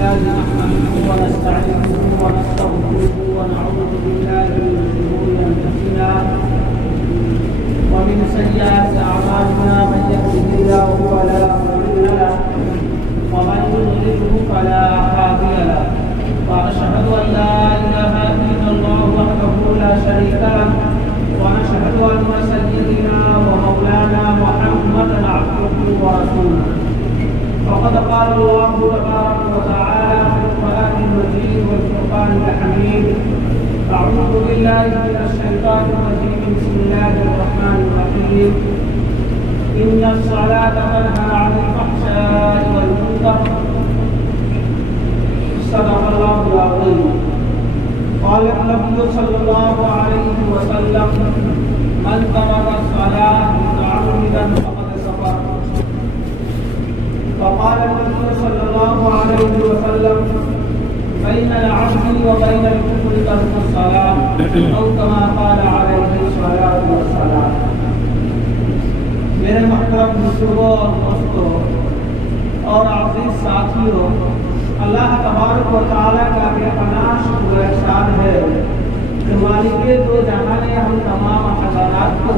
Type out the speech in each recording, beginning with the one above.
لله نحمده ونستعينه ونستغفره ونعوذ بالله من شرور أنفسنا ومن سيئات أعمالنا من يهده الله فلا مضل له ومن يضلله فلا هادي له وأشهد أن لا إله إلا الله وحده لا شريك له ونشهد أن سيدنا ومولانا محمدا عبده ورسوله فقد قال الله تبارك وتعالى في القرآن المجيد والفرقان الحميد أعوذ بالله من الشيطان الرجيم بسم الله الرحمن الرحيم إن الصلاة تنهى عن الفحشاء والمنكر صدق الله العظيم قال النبي صلى الله عليه وسلم من ترك الصلاة متعمدا فقد كفر وقال النبي صلى الله عليه وسلم بين العبد وبين الكفر ترك الصلاة أو كما قال عليه الصلاة والسلام. میرے محترم بزرگوں اور دوستوں اور عزیز ساتھیوں، اللہ تبارک و تعالیٰ کا بے پناہ شکر و احسان ہے کہ مالک دو جہاں نے ہم تمام حضرات کو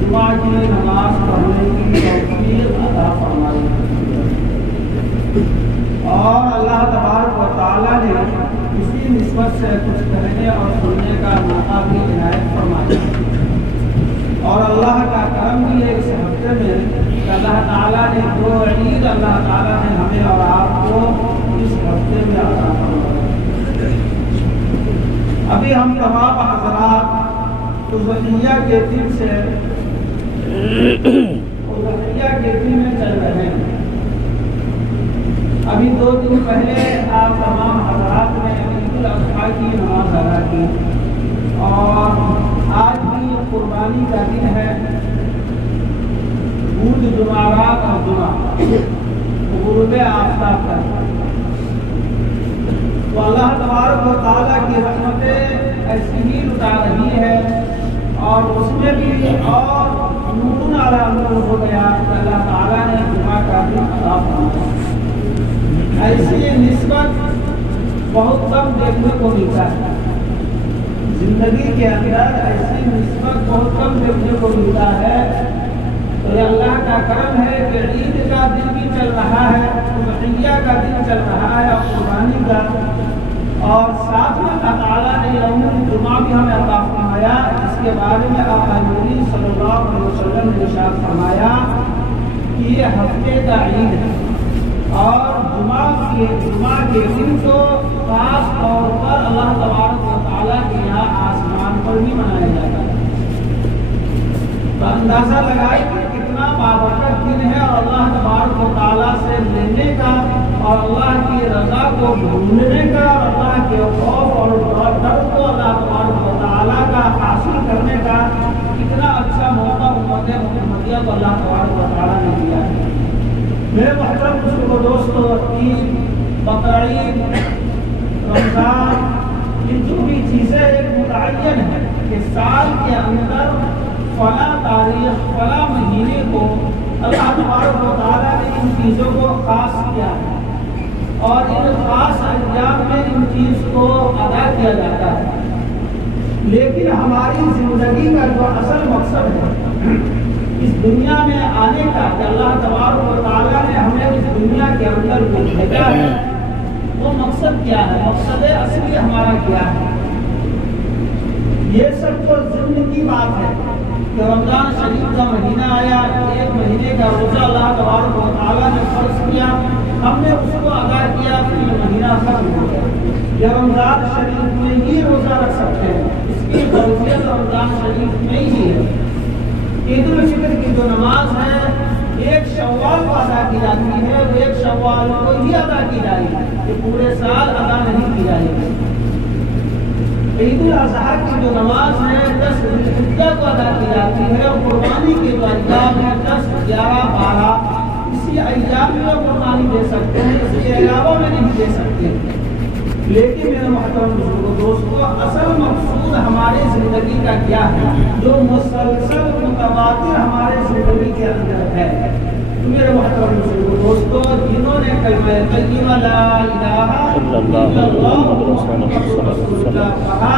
جمعہ کی نماز پڑھنے کی توفیق عطا فرمائی اور اللہ تبارک و تعالیٰ نے اسی نسبت سے کچھ کہنے اور سننے کا موقع بھی عنایت فرمایا اور اللہ کا کرم بھی ہے اس ہفتے میں کہ اللہ تعالیٰ نے دو عید اللہ تعالیٰ نے ہمیں اور آپ کو اس ہفتے میں عطا فرمایا. ابھی ہم تمام حضرات اضحیہ کے دن سے اضحیہ کے دن میں چل رہے ہیں. ابھی 2 دن پہلے آپ تمام حضرات نے عید الاضحیٰ کی نماز ادا کی اور آج بھی قربانی کا دن ہے. بدھ جمعرات اور جمعہ غروب آفتاب کا. تو اللہ تبارک و تعالیٰ کی رحمتیں ایسی ہی لٹا رہی ہے اور اس میں بھی اور نور علی نور ہو گیا کہ اللہ تعالیٰ نے جمعہ کا دن عطا فرمایا. ایسی نسبت بہت کم دیکھنے کو ملتا ہے زندگی کے اندر. ایسی نسبت بہت کم دیکھنے کو ملتا ہے. تو یہ اللہ کا کرم ہے کہ عید کا دن بھی چل رہا ہے، اضحیہ کا دن چل رہا ہے اور قربانی کا، اور ساتھ میں اللہ تعالیٰ نے یوم الجمعہ بھی ہمیں عطا فرمایا جس کے بارے میں آقا نبی صلی اللہ علیہ وسلم نے ارشاد فرمایا کہ یہ ہفتے کا عید ہے اور جمعہ کے دن کو خاص طور پر اللہ تبارک و تعالیٰ کے یہاں آسمان پر بھی منایا جاتا ہے. تو اندازہ لگائے کہ کتنا بابرکت دن ہے اور اللہ تبارک و تعالیٰ سے لینے کا اور اللہ کی رضا کو ڈھونڈنے کا اور اللہ کے خوف اور ڈر کو اللہ تبارک و تعالیٰ کا حاصل کرنے کا کتنا اچھا موقع امت محمدیہ کو اللہ تبارک و تعالیٰ نے دیا ہے. میرے محترم بزرگوں دوستوں، عید، بقرعید، رمضان، یہ جو بھی چیزیں ایک متعین ہیں کہ سال کے اندر فلاں تاریخ فلاں مہینے کو اللہ تبارک و تعالیٰ نے ان چیزوں کو خاص کیا ہے اور ان خاص ایام میں ان چیز کو ادا کیا جاتا ہے. لیکن ہماری زندگی کا جو اصل مقصد ہے اس دنیا میں آنے کا کہ اللہ تبارک و تعالیٰ نے ہمیں اس دنیا کے اندر جو بھیجا ہے وہ مقصد کیا ہے؟ مقصد اصلی ہمارا کیا ہے؟ یہ سب تو ضمن کی بات ہے کہ رمضان شریف کا مہینہ آیا، 1 مہینے کا روزہ اللہ تبارک و تعالیٰ نے فرض کیا، ہم نے اس کو ادا کیا، پھر یہ مہینہ ختم ہو گیا. یہ رمضان شریف میں ہی روزہ رکھ سکتے ہیں، اس کی فضیلت رمضان شریف میں ہی ہے. عید الفطر کی جو نماز ہے 1 شوال کو ادا کی جاتی ہے، 1 شوال کو ہی ادا کی جائے گی، یہ پورے سال ادا نہیں کی جائے گی. عید الاضحیٰ کی جو نماز ہے 10 ذوالحجہ کو ادا کی جاتی ہے اور قربانی کے جو ایام ہے 10، 11، 12 اسی ایام میں قربانی دے سکتے ہیں، اس کے علاوہ میں نہیں دے سکتے. لیکن میرے محترم بزرگوں دوستوں، اصل مقصود ہماری زندگی کا کیا ہے جو مسلسل متواتر ہمارے زندگی کے اندر ہے؟ میرے محترم دوستو، جنہوں نے کلمہ طیبہ لا الہ الا اللہ محمد رسول اللہ کہا،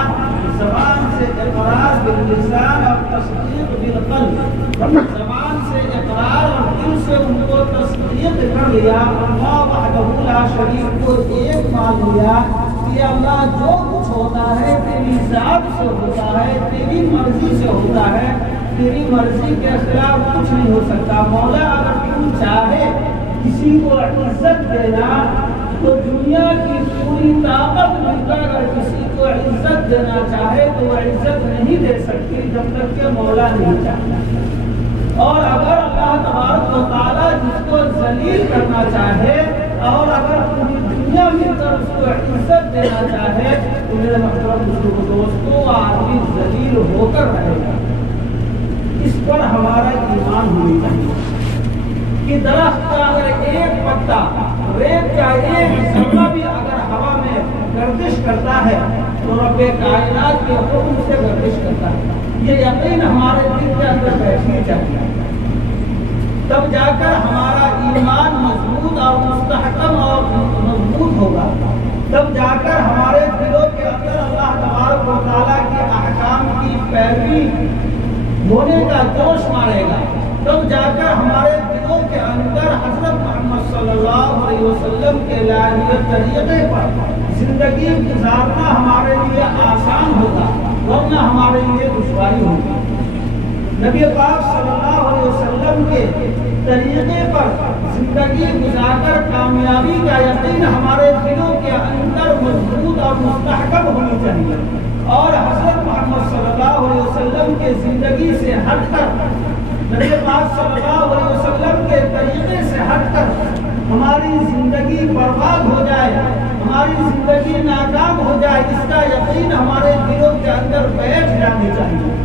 زبان سے اقرار باللسان اور تصدیق بالقلب، زبان سے اقرار اور دل سے ان کو تصدیق کر لیا، اللہ وحدہ لا شریک کو ایک مان لیا کہ اللہ جو کچھ ہوتا ہے تیری ذات سے ہوتا ہے، تیری مرضی سے ہوتا ہے، تیری مرضی کے خلاف کچھ نہیں ہو سکتا۔ مولا اگر تو چاہے کسی کو عزت دینا تو دنیا کی پوری طاقت مل کر اگر کسی کو عزت دینا چاہے تو وہ عزت نہیں دے سکتی جب تک کہ مولا نہیں چاہتا۔ اور اگر اللہ تبارک و تعالیٰ جس کو ذلیل کرنا چاہے اور اگر پوری دنیا مل کر اس کو عزت دینا چاہے تو میرے محترم دوستو آدمی ذلیل ہو کر رہے گا۔ اس پر ہمارا ایمان ہونی چاہیے کہ درخت کا اگر ایک پتا، ریت کا ایک ذرہ بھی اگر ہوا میں گردش کرتا ہے تو رب کائنات کے حکم سے گردش کرتا ہے۔ یہ یقین ہمارے دل کے اندر بیٹھنی چاہیے، تب جا کر ہمارا ایمان مضبوط اور مستحکم اور مضبوط ہوگا، تب جا کر ہمارے دلوں کے اندر اللہ تبارک و تعالیٰ کے احکام کی پیروی ہونے کا جوش مارے گا، تب جا کر ہمارے دلوں کے اندر حضرت محمد صلی اللہ علیہ وسلم کے لائحہ طریقے پر زندگی گزارنا ہمارے لیے آسان ہوگا، ورنہ ہمارے لیے دشواری ہوگی۔ نبی پاک صلی اللہ علیہ وسلم کے طریقے پر زندگی گزار کر کامیابی کا یقین ہمارے دلوں کے اندر مضبوط اور مستحکم ہونی چاہیے، اور حضرت محمد صلی اللہ علیہ وسلم کے زندگی سے ہٹ کر، نبی پاک صلی اللہ علیہ وسلم کے طریقے سے ہٹ کر ہماری زندگی برباد ہو جائے، ہماری زندگی ناکام ہو جائے، اس کا یقین ہمارے دلوں کے اندر بیٹھ جانی چاہیے۔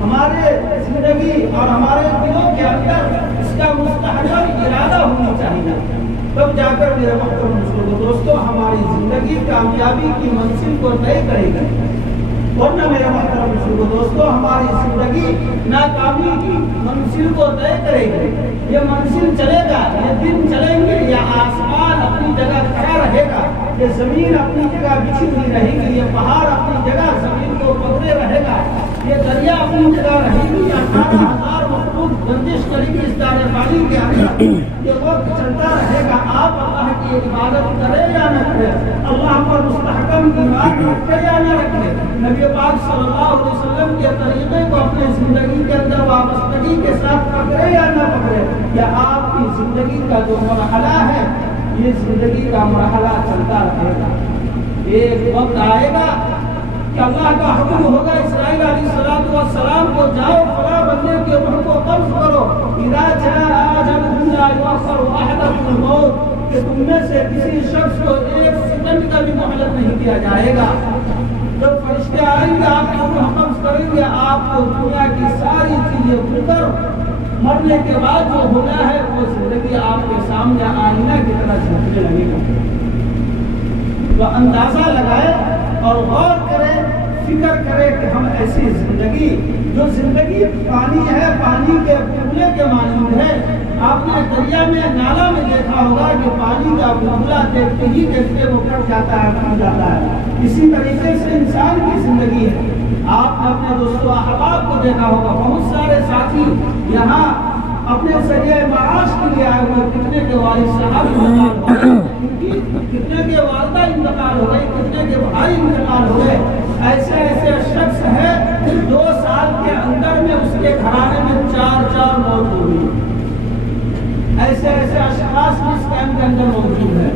ہمارے زندگی اور ہمارے دلوں کے اندر اس کا مستحکم ارادہ ہونی چاہیے، تب جا کر میرے محترم دوستو ہماری زندگی کامیابی کی منزل کو طے کرے گی، ورنہ میرے محترم دوستو ہماری زندگی ناکامی کی منزل کو طے کرے گی۔ یہ منزل چلے گا، یہ دن چلیں گے، یہ آسمان اپنی جگہ کھڑا رہے گا، یہ زمین اپنی جگہ بچھی ہوئی رہے گی، یہ پہاڑ اپنی جگہ زمین کو پکڑے رہے گا، یہ دریا اپنی جگہ رہے گی، 18,000 مخلوق گردش کرے گی اس دارے پانی کے اندر، یہ وقت چلتا رہے گا۔ آپ اللہ کی عبادت کرے یا نہ کرے، اللہ پر مستحکم ایمان رکھے یا نہ رکھے، نبی پاک صلی اللہ علیہ وسلم کے طریقے کو اپنے زندگی کے اندر وابستگی کے ساتھ پکڑے یا نہ پکڑے، یا آپ کی زندگی کا جو مرحلہ ہے یہ زندگی کا مرحلہ چلتا رہے گا۔ ایک وقت آئے گا کہ اللہ کا حکم ہوگا اسرائیل علیہ السلام کو، جاؤ فلاں بندے کے روح کو قبض کرو، اذا جاء اجلهم لا يؤخر احدكم الموت، کہ تم میں سے کسی شخص کو ایک سیکنڈ کا بھی مہلت نہیں دیا جائے گا۔ جب فرشتے آئیں گے آپ کو روح قبض کریں گے، آپ کو دنیا کی ساری چیزیں بھول کر مرنے کے بعد جو ہونا ہے وہ زندگی آپ کے سامنے آئینہ کی طرح جھلکنے لگے گا۔ تو اندازہ لگائے اور غور کرے، فکر کرے کہ ہم ایسی زندگی جو زندگی پانی ہے، پانی کے بلبلے کے مانند ہے۔ آپ نے دریا میں، نالا میں دیکھا ہوگا کہ پانی کا بلبلا دیکھتے ہی دیکھتے وہ کٹ جاتا ہے، کھل جاتا ہے۔ اسی طریقے سے انسان کی زندگی ہے۔ آپ نے اپنے دوستوں احباب کو دیکھا ہوگا، بہت سارے ساتھی یہاں اپنے ذریعہ معاش کے لیے آئے ہوئے، کتنے کے والد صاحب انتقال ہو گئے، کتنے کے والدہ انتقال ہو گئے، کتنے کے بھائی انتقال ہو گئے۔ ایسے شخص ہے 2 سال کے اندر میں اس کے گھرانے میں 4 موت ہوئی۔ ایسے اشخاص اس کیمپ کے اندر موجود ہیں۔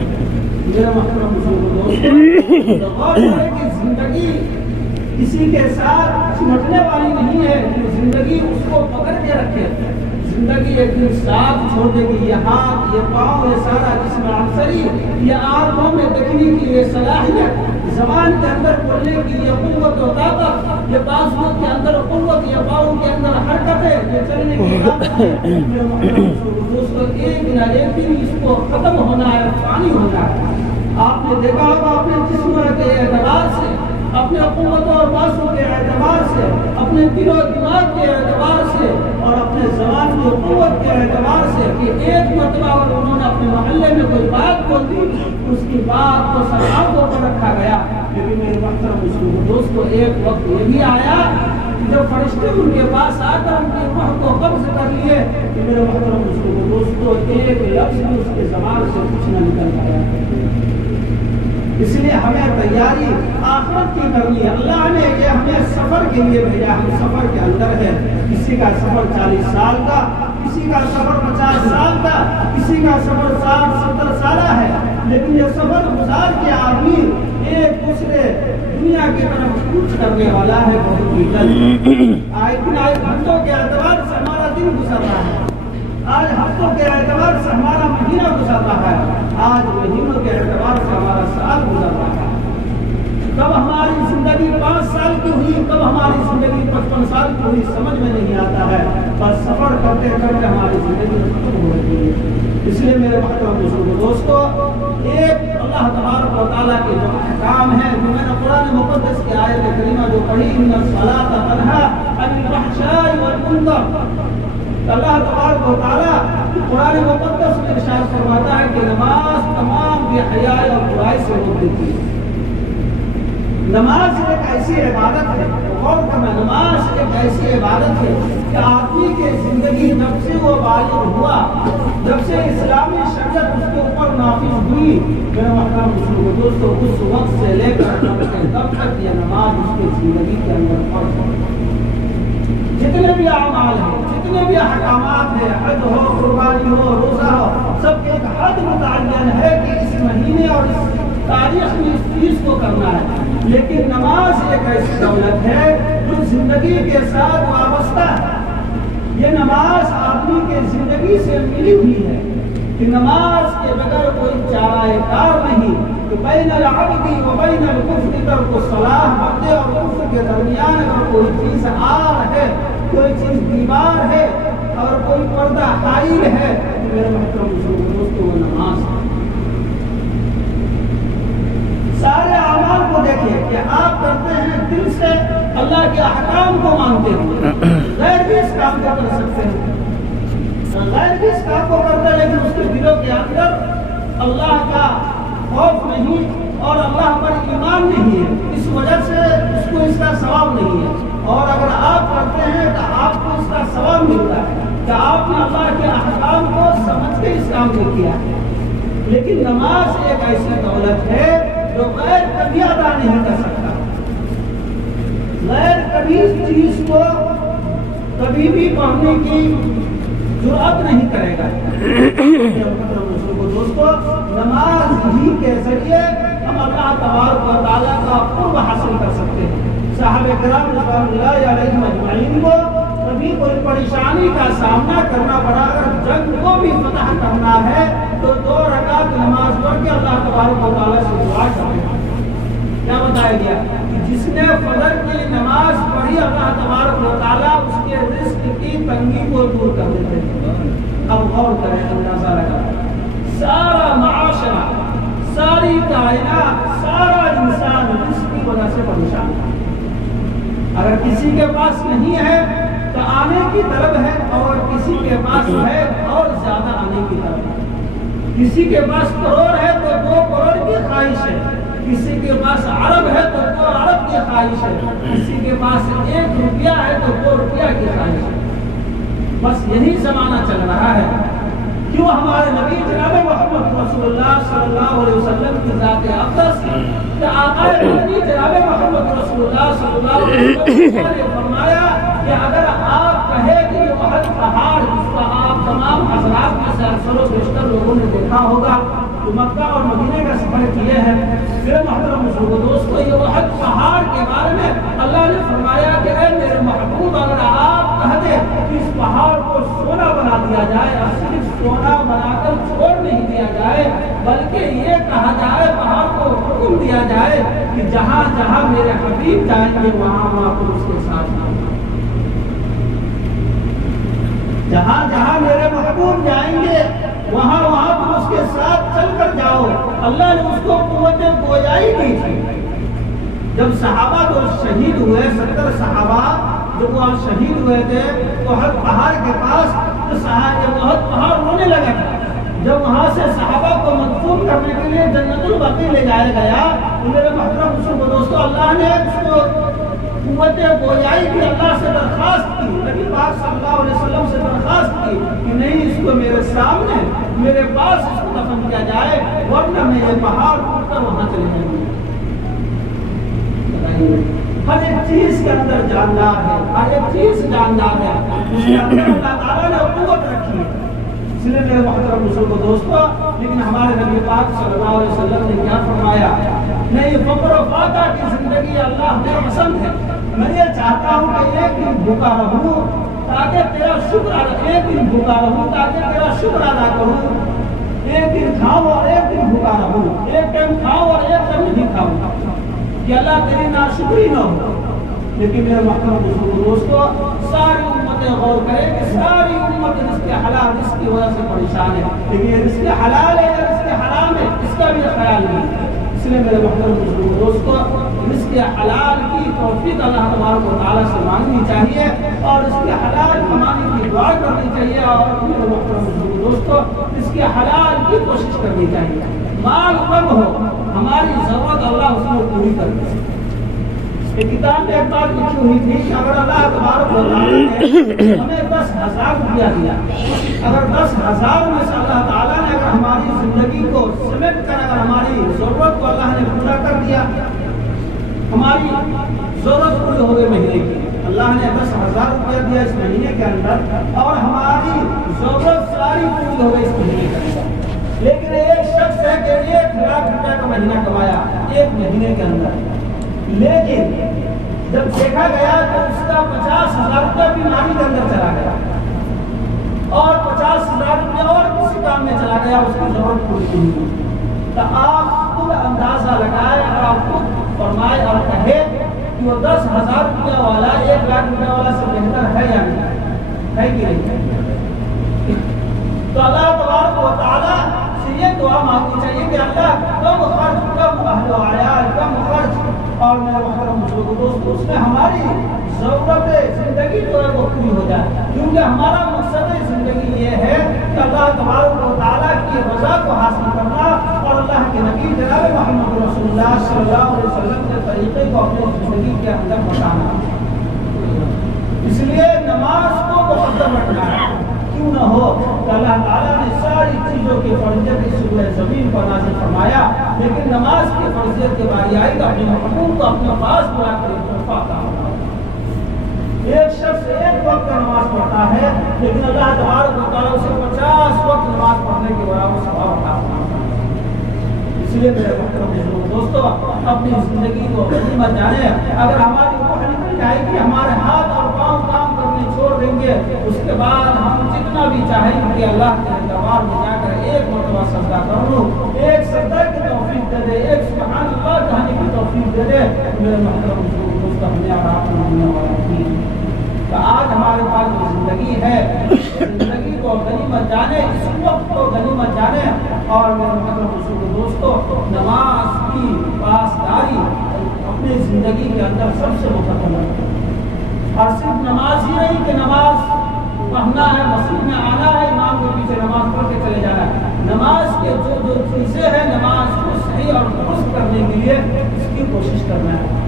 میرے محترم دوستو، غور کریں کہ زندگی کسی کے ساتھ چمٹنے والی نہیں ہے کہ زندگی اس کو پکڑ کے رکھے۔ زندگی ایک دن ساتھ چھوڑ دے گی۔ یہ ہاتھ، یہ پاؤں، یہ سارا جسم عنصری، یہ آنکھوں میں دیکھنے کی یہ صلاحیت، زبان کے اندر بولنے کی یہ قوت و طاقت، یہ بازو کے اندر قوت، یہ پاؤں کے اندر حرکتیں، یہ چلنے کی طاقت، دوستو ایک نہ ایک دن اس کو ختم ہونا ہے، فانی ہونا ہے۔ آپ نے دیکھا ہوگا اپنے جسم کے اعتبار سے اپنے قوتوں اور بازو کے اعتبار سے، اپنے دل و دماغ کے اعتبار سے اور اپنے زبان کی قوت کے اعتبار سے کہ ایک مرتبہ اگر انہوں نے اپنے محلے میں کوئی بات بول دی اس کی بات کو سرحدوں پر رکھا گیا۔ لیکن میرے محترم دوستو، ایک وقت یہ بھی آیا کہ جب فرشتے ان کے پاس آ کر ان کی روح کو قبض کر لیے کہ میرے محترم دوستو ایک لفظ بھی اس کے زبان سے کچھ نہ نکل پایا۔ اس لیے ہمیں تیاری آخرت کی کرنی ہے۔ اللہ نے یہ ہمیں سفر کے لیے بھیجا، ہم سفر کے اندر ہے۔ کسی کا سفر 40 سال کا، کسی کا سفر 50 سال کا، کسی کا سفر 60-70 سالہ ہے، لیکن یہ سفر گزار کے آدمی ایک دوسرے دنیا کی طرف کوچ کرنے والا ہے بہت ہی جلد۔ آئے دن آئے گھنٹوں کے اعتبار سے ہمارا دن گزر رہا ہے، آج ہفتوں کے اعتبار سے ہمارا مہینہ گزر رہا ہے، آج مہینوں کے اعتبار سے ہمارا سال گزر رہا ہے۔ کب ہماری زندگی 5 سال کی ہوئی، کب ہماری زندگی 55 سال کی ہوئی، سمجھ میں نہیں آتا ہے، بس سفر کرتے کرتے ہماری زندگی ختم ہو رہی ہے۔ اس لیے میرے محترم دوستو، ایک اللہ تبارک و تعالیٰ کے جو احکام ہیں، جو میں نے قرآن مقدس کی آیت کریمہ جو پڑھی، ان الصلاۃ تنہی عن الفحشاء والمنکر، اللہ تبارک و تعالیٰ قرآن مقدس میں ارشاد فرماتا ہے کہ نماز تمام بے حیائی اور برائی سے روک دیتی ہے۔ نماز ایک ایسی عبادت ہے، غور کرنا، نماز ایک ایسی عبادت ہے کہ آدمی کے زندگی جب سے وہ بالغ ہوا، جب سے اسلامی شریعت اس کے اوپر نافذ ہوئی، میرے محترم دوستو، اس وقت سے لے کر تب تک یہ نماز اس کی زندگی کے اندر فرض ہے۔ جتنے بھی اعمال ہیں، جتنے بھی احکامات ہیں، حج ہو، قربانی ہو، روزہ ہو، سب ایک حد متعین ہے کہ اس مہینے اور اس تاریخ میں اس چیز کو کرنا ہے۔ لیکن نماز ایک ایسی دولت ہے جو زندگی کے ساتھ وابستہ ہے۔ یہ نماز آدمی کے زندگی سے ملی ہوئی ہے کہ نماز کے بغیر کوئی چارہ کار نہیں، کہ بین العبد و بین الکفر ترک الصلاۃ، بندے اور کفر کے درمیان اگر کوئی چیز آر ہے، کوئی چیز دیوار ہے، اور کوئی پردہ حائل ہے، تو میرے محترم دوستو وہ نماز ہے۔ سارے اعمال کو دیکھیے کہ آپ کرتے ہیں دل سے، اللہ کے احکام کو مانتے ہیں، غیر بھی اس کام کو کر سکتے ہیں، غیر بھی اس کام کو کرتے ہیں، لیکن اس کے دلوں کے اندر اللہ کا خوف نہیں اور اللہ پر ایمان نہیں ہے، اس وجہ سے اس کو اس کا ثواب نہیں ہے۔ اور اگر آپ کرتے ہیں تو آپ کو اس کا ثواب ملتا ہے کہ آپ نے اللہ کے احکام کو سمجھ کے اس کام کو کیا ہے۔ لیکن نماز ایک ایسی دولت ہے جو غیر کبھی ادا نہیں کر سکتا، غیر کبھی اس چیز کو کبھی بھی پڑھنے کی جرأت نہیں کرے گا۔ دوستو، نماز ہی کے ذریعے ہم اللہ تبارک و تعالیٰ کا قرب حاصل کر سکتے ہیں۔ صحابہ کرام رضوان اللہ علیہم اجمعین کو کبھی کوئی پریشانی کا سامنا کرنا پڑا، اگر جنگ کو بھی فتح کرنا ہے تو 2 رکعت نماز پڑھ کے اللہ تبارک و تعالیٰ سے دعا کریں۔ کیا بتایا گیا کہ جس نے فجر کی نماز پڑھی، اللہ تبارک و تعالیٰ اس کے رزق کی تنگی کو دور کر دیتے ہیں۔ اب غور کریں، اندازہ لگائیں، سارا معاشرہ، ساری کائنات، سارا انسان رزق کی وجہ سے پریشان ہے۔ اگر کسی کے پاس نہیں ہے تو آنے کی طلب ہے، اور کسی کے پاس ہے اور زیادہ آنے کی طلب ہے۔ کسی کے پاس کروڑ ہے تو 2 کروڑ کی خواہش ہے، کسی کے پاس ارب ہے تو 2 ارب کی خواہش ہے، کسی کے پاس 1 روپیہ ہے تو 2 روپیہ کی خواہش ہے۔ بس یہی زمانہ چل رہا ہے۔ کیوں ہمارے نبی جناب محمد رسول اللہ صلی اللہ علیہ وسلم کی ذات اقدس کہ آقا نبی جناب محمد رسول اللہ صلی اللہ علیہ وسلم نے فرمایا کہ اگر آپ کہے کہ یہ احد پہاڑ جس کا آپ تمام حضرات میں سے اکثر و بیشتر لوگوں نے دیکھا ہوگا، تو مکہ اور مدینے کا سفر کیے ہیں، میرے محترم دوستو، یہ احد پہاڑ کے بارے میں اللہ نے فرمایا کہ اے میرے محبوب، اگر آپ کہہ دیں کہ اس پہاڑ کو سونا بنا دیا جائے، اور صرف سونا بنا کر چھوڑ نہیں دیا جائے، بلکہ یہ کہا جائے، پہاڑ کو حکم دیا جائے کہ جہاں جہاں میرے حبیب جائیں گے وہاں وہاں پر اس کے ساتھ جاؤ، جہاں جہاں میرے محبوب جائیں گے وہاں وہاں پر اس کے ساتھ چل کر جاؤ۔ اللہ نے اس کو قوت گویائی دی تھی، جب صحابہ جو شہید ہوئے 70 صحابہ جب وہاں شہید ہوئے تھے تو ہر پہاڑ کے پاس بہت پہاڑ رونے لگا تھا. جب وہاں سے صحابہ کو مدفون کرنے کے لیے جنت البقیع لے جایا گیا تو میرے محترم مسلم دوستو اللہ نے اس کو قوت گویائی کی اللہ سے درخواست کی, نبی پاک صلی اللہ علیہ وسلم سے درخواست کی کہ نہیں اس کو میرے سامنے میرے پاس اس کو دفن کیا جائے ورنہ میں یہ پہاڑ اٹھ کر وہاں چلے جائیں گے. ہر ایک چیز کے اندر جاندار ہے, ہر ایک چیز جاندار ہے, اس کے اندر اللہ تعالیٰ نے قوت رکھی ہے. اس لیے میرے محترم مسلم دوستو لیکن ہمارے نبی پاک صلی اللہ علیہ وسلم نے کیا فرمایا, نہیں فقر و فاقہ کی زندگی اللہ کو پسند ہے. میں یہ چاہتا ہوں کہ ایک دن بھوکا رہوں تاکہ تیرا شکر ایک دن بھوکا رہوں تاکہ تیرا شکر ادا کروں, ایک دن کھاؤں اور ایک دن بھوکا رہوں, ایک ٹائم کھاؤں اور ایک ٹائم نہیں کھاؤں کہ اللہ تیری ناشکری نہ ہو. لیکن میرے محترم دوستو ساری امتیں غور کریں کہ ساری امت رزق حلال رزق کی وجہ سے پریشان ہے, لیکن یہ رزق حلال ہے یا رزق حرام ہے اس کا بھی خیال نہیں. اس لیے میرے محترم دوستو رزق حلال کی توفیق اللہ تبارک و تعالیٰ سے مانگنی چاہیے اور رزق حلال کمانے کی دعا کرنی چاہیے اور میرے محترم دوستو رزق حلال کی کوشش کرنی چاہیے. مال کم ہو ہماری ضرورت اللہ اس کو پوری کر دے. ایک کتاب میں ایک بات لکھی ہوئی تھی کہ اگر اللہ تبارک و تعالیٰ نے ہمیں 10,000 روپیہ دیا, اگر 10,000 میں سے اللہ تعالیٰ نے اگر ہماری زندگی کو سمیٹ کر اگر ہماری ضرورت کو اللہ نے پورا کر دیا, ہماری ضرورت پوری ہو گئی مہینے کی, اللہ نے 10,000 روپیہ دیا اس مہینے کے اندر اور ہماری ضرورت ساری پوری ہو گئی اس مہینے کے اندر. لیکن ایک شخص ہے کہ 1,00,000 روپیہ کا مہینہ کمایا ایک مہینے کے اندر, لیکن جب دیکھا گیا تو اس کا 50,000 روپیہ بیماری کے اندر چلا گیا اور 50,000 روپیہ اور کسی کام میں چلا گیا, اس کی ضرورت پوری نہیں ہوئی. تو آپ خود اندازہ لگائے اور آپ خود فرمائے اور کہے کہ وہ 10,000 روپیہ والا 1,00,000 روپیہ والا سے بہتر ہے یا نہیں, ہے کہ نہیں؟ تو اللہ تبارک و تعالیٰ سے یہ دعا مانگنی چاہیے کہ اللہ کم خرچ, کم اہل و عیال, کم خرچ اور میرے محترم دوست اس میں ہماری ضرورت زندگی جو ہے وہ پوری ہو جائے, کیونکہ ہمارا مقصد زندگی یہ ہے کہ اللہ تبارک و تعالیٰ کی رضا کو حاصل کرنا اور اللہ کے نبی جناب محمد رسول اللہ صلی اللہ علیہ وسلم کے طریقے کو اپنی زندگی کے اندر بتانا. اس لیے نماز کو مقدم رکھنا ہے. کیوں نہ ہو کہ اللہ تعالیٰ نے ساری چیزوں کی فرضیت اس روئے زمین پر نازل فرمایا, لیکن نماز کی فرضیت کے باری آئی تو اپنے محبوب کو اپنے پاس بلا کر تحفہ عطا فرمایا. ایک شخص ایک وقت نماز پڑھتا ہے لیکن اللہ تبارک و تعالیٰ اسے 50 وقت نماز پڑھنے کے برابر ثواب عطا فرماتا ہے. اس لیے میرے محترم دوستو اپنی زندگی کو غنیمت جانے. اگر ہماری روح نکل جائے گی, ہمارے ہاتھ اور پاؤں کام کرنے چھوڑ دیں گے, اس کے بعد ہم جتنا بھی چاہیں کہ اللہ کے دربار میں جا کر ایک مرتبہ سجدہ کر لوں, ایک سجدہ کی توفیق دے دے, ایک سبحان اللہ کہنے کی توفیق دے دے. میرے محترم دوستو ہمیں اور آپ کو دنیا والا دین کہ آج ہمارے پاس جو زندگی ہے زندگی کو غنیمت جانے, اس وقت کو غنیمت جانے. اور میرے محترم دوستو نماز کی پاسداری اپنی زندگی کے اندر سب سے مقدم رکھیں. اور صرف نماز ہی نہیں کہ نماز پڑھنا ہے, مسجد میں آنا ہے, امام کے پیچھے نماز پڑھ کے چلے جانا ہے. نماز کے جو چیزیں ہیں نماز کو صحیح اور درست کرنے کے لیے اس کی کوشش کرنا ہے.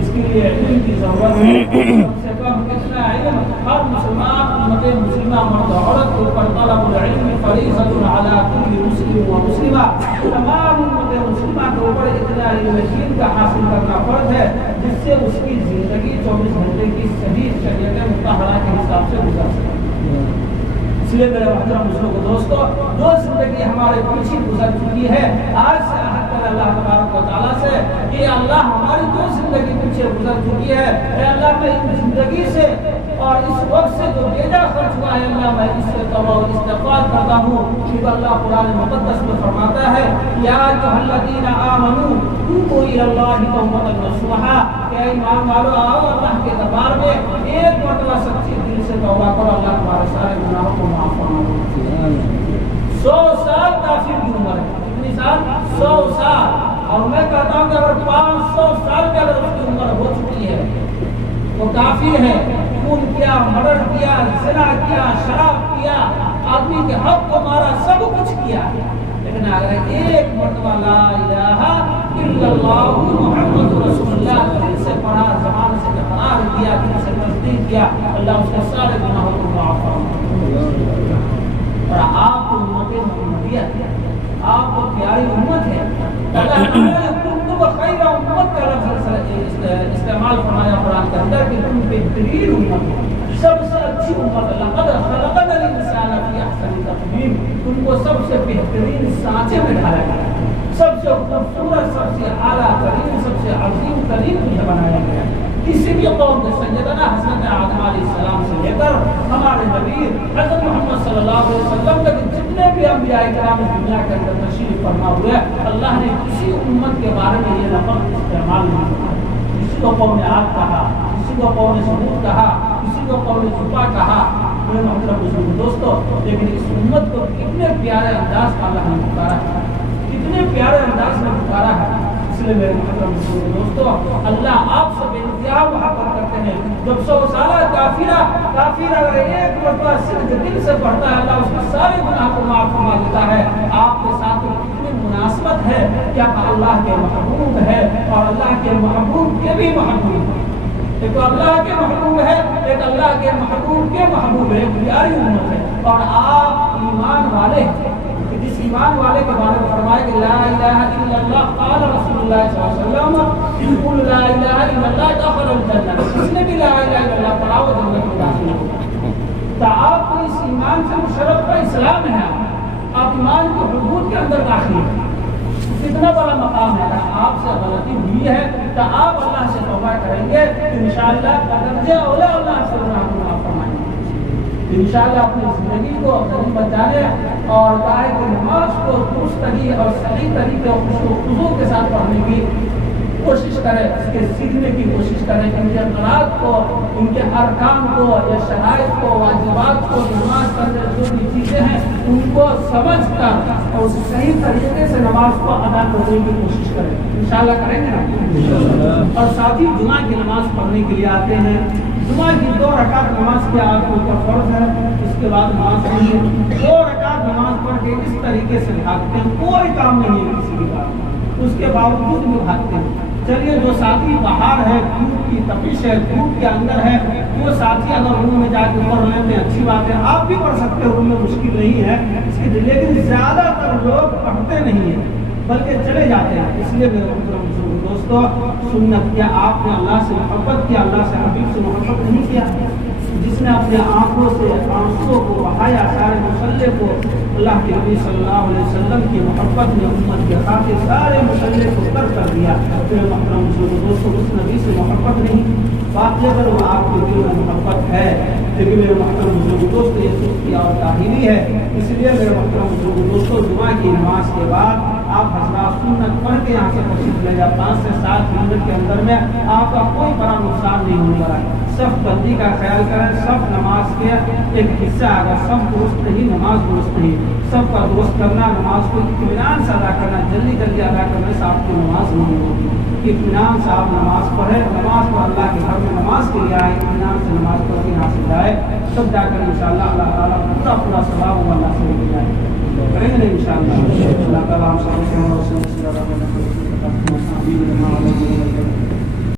اس کے لیے علم کی ضرورت ہے. کم سے کم کتنا علم ہر مسلمان امت مسلمہ مرد عورت کے اوپر طلب العلم فریضۃ علی کل مسلم و مسلمہ. تمام امت مسلمہ کے اوپر اتنا علم دین کا حاصل کرنا فرض ہے جس سے اس کی زندگی 24 گھنٹے کی صحیح شریعت مطہرہ کے حساب سے گزر سکے. اس لیے میرے محترم مسلموں دوستو جو زندگی ہمارے پیچھے گزر چکی ہے, آج سے عہد کریں اللہ تبارک و تعالیٰ سے کہ اللہ ہماری جو زندگی پیچھے گزر چکی ہے, اے اللہ میں اس زندگی سے اور اس وقت سے جو بیجا خرچ ہوا ہے اللہ میں اس سے توبہ و استغفار کرتا ہوں. کیونکہ اللہ قرآن مقدس میں فرماتا ہے یا ایھا الذین آمنوا توبوا الی اللہ توبۃ نصوحا, کہ ایمان والو آؤ اللہ کے دربار میں ایک مرتبہ سچے دل سے توبہ کرو, اللہ تمہارے سارے گناہوں کو معاف فرما دے. 100 سال کافر کی عمر ہے. کتنی سال؟ 100 سال. اور میں کہتا ہوں کہ اگر 500 سال کی اگر اس کی عمر ہو چکی ہے وہ کافی ہے. خون کیا، مرڈر کیا، زنا کیا، شراب کیا، آدمی کے حق کو مارا، سب کچھ کیا. لیکن اگر ایک مرتبہ لا الہ الا اللہ محمد رسول اللہ دل سے پڑھا، زبان سے اقرار کیا، دل سے تصدیق کیا، اللہ اس کے سارے گناہوں کو معاف فرمائے. اور آپ کو امت محمدیہ، آپ کو پیاری امت ہے. اللہ تعالیٰ نے تم خیر امت کا لفظ استعمال فرمایا قرآن کے اندر کہ تم بہترین امت ہو، سب سے اچھی امت. لقد خلقنا الانسان فی احسن تقویم، تم کو سب سے بہترین سانچے میں ڈھالا گیا، سب سے خوبصورت، سب سے اعلیٰ ترین، سب سے عظیم ترین تمہیں بنایا گیا. کسی بھی قوم کے سیدنا حضرت آدم علیہ السلام سے لے کر ہمارے نبی حضرت محمد صلی اللہ علیہ وسلم تک جتنے بھی انبیاء کرام دنیا کے اندر تشریف فرما ہوئے، اللہ نے کسی امت کے بارے میں یہ لفظ استعمال نہیں کیا. کسی کو قوم عاد کہا، کسی کو قوم ثمود کہا، کسی کو قوم صبا کہا. میرے محترم بزرگ دوستو، لیکن اس امت کو کتنے پیارے انداز کا اللہ نے پکارا ہے، کتنے پیارے انداز میں پکارا ہے. اس لیے میرے محترم بزرگ دوستو، اللہ آپ سے بے انتہا محبت کرتے ہیں. جب 100 سالہ کافر اگر ایک مرتبہ صرف دل سے پڑھتا ہے، اللہ اس کے سارے گناہ کو معاف فرما دیتا ہے. آپ کے ساتھ کتنی مناسبت ہے کہ آپ اللہ کے محبوب ہے اور اللہ کے محبوب کے بھی محبوب ہے. ایک اللہ کے محبوب ہے، ایک اللہ کے محبوب کے محبوب ہے، ایک پیاری امت ہے. اور آپ ایمان والے ہیں. جس ایمان والے کے بارے میں فرمایا کہ لا الہ الا اللہ قال رسول اللہ صلی اللہ علیہ وسلم قل لا الہ الا اللہ دخل الجنہ، جس نے بھی لا الہ الا اللہ پڑھا وہ جنت میں داخل ہوگا. تو آپ کو اس ایمان سے مشرف کا اسلام ہے، آپ ایمان کی حدود کے اندر داخل ہیں. کتنا بڑا مقام ہے. اگر آپ سے غلطی ہوئی ہے تو آپ اللہ سے توبہ کریں گے تو انشاءاللہ بدرجہ اولا اللہ سے گناہ کو معاف فرمائیں گے. انشاءاللہ اپنی زندگی کو اپنی بچانے اور گائے کی نماز کو درست اور صحیح طریقے اور خضوع کے ساتھ پڑھنے کی کوشش کریں، اس کے سیکھنے کی کوشش کریں. ان کے اقرارات کو، ان کے ارکان کو یا شرائط کو، واجبات کو، نماز کے اندر جو بھی چیزیں ہیں ان کو سمجھ کر اور صحیح طریقے سے نماز کو ادا کرنے کی کوشش کریں. انشاءاللہ کریں گے نا. اور ساتھ ہی جمعہ کی نماز پڑھنے کے لیے آتے ہیں. جمعہ کی 2 رکعت نماز کے آپ کو فرض ہے، اس کے بعد نماز پڑھیے. 2 رکعت نماز پڑھ کے اس طریقے سے بھاگتے ہیں، کوئی کام نہیں ہے کسی بھی بات میں، اس کے باوجود بھی بھاگتے ہیں. چلیے جو ساتھی باہر ہے، دھوپ کی تپش ہے، دھوپ کے اندر ہے، وہ ساتھی اگر روم میں جا کے پڑھ لیتے ہیں اچھی بات ہے. آپ بھی پڑھ سکتے ہیں، روم میں مشکل نہیں ہے اس کی، لیکن زیادہ تر لوگ پڑھتے نہیں ہیں بلکہ چلے جاتے ہیں. اس لیے میرے دوستو، سنت کیا آپ نے اللہ سے محبت کیا، اللہ سے حبیب سے محبت نہیں کیا. جس نے اپنے آنکھوں سے آنسوؤں کو بہایا، سارے مسلح کو اللہ کے نبی صلی اللہ علیہ وسلم کی محبت نے امت کے خاطر سارے مسلح کو کر دیا. میرے محترم دوستوں، اس نبی سے محبت نہیں، باقی اگر وہ آپ کے دل میں محبت ہے، لیکن میرے محترم دوستوں یہ سستی اور کاہلی ہے. اس لیے میرے محترم دوستوں، جمعہ کی نماز کے بعد آپ حضرات سنت پڑھ کے یہاں سے تشریف لے جائیں. 5 سے 7 منٹ کے اندر میں آپ کا کوئی بڑا نقصان نہیں ہونے والا ہے. صف بندی کا خیال کریں. صف نماز کے ایک حصہ، اگر صف درست نہیں نماز درست نہیں. صف کا درست کرنا، نماز کو اطمینان سے ادا کرنا، جلدی جلدی ادا کرنے سے آپ کی نماز نہیں ہوگی. اطمینان سے آپ نماز پڑھیں، نماز کو اللہ کے گھر میں نماز کے لیے آئے، اطمینان سے نماز پڑھ کے یہاں سے جائے، تب جا کر انشاءاللہ اللہ تعالیٰ پورا ثواب اللہ سے مل جائے. کریں گے انشاءاللہ. اللہ تعالیٰ ہم سب کو